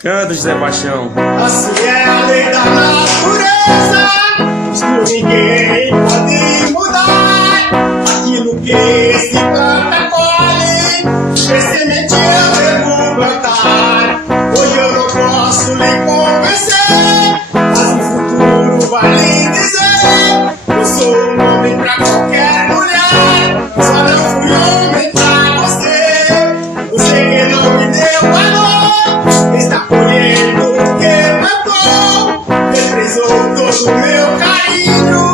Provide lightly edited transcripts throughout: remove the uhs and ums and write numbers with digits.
Canta, José Paixão. Assim é a lei da natureza, isto ninguém pode mudar. Aquilo que se planta colhe, fez semente eu devo plantar. Hoje eu não posso lhe convencer, mas o futuro vai lhe dizer: eu sou um homem pra qualquer mulher, só não fui homem pra você. Você que não me deu valor, está colhendo o que plantou, desprezou todo o meu carinho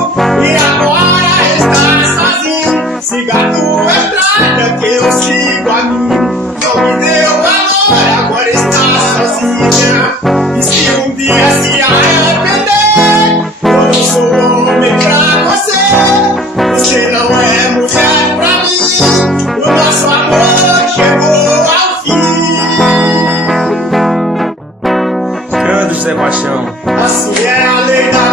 e agora está sozinho. Siga a tua estrada que eu sigo a mim. Não me deu valor, agora está sozinha. E se um dia se arrepender, eu não sou homem pra você. Você não é mulher pra mim. O nosso amor chegou ao fim. Canta, José Paixão. Assim é a lei da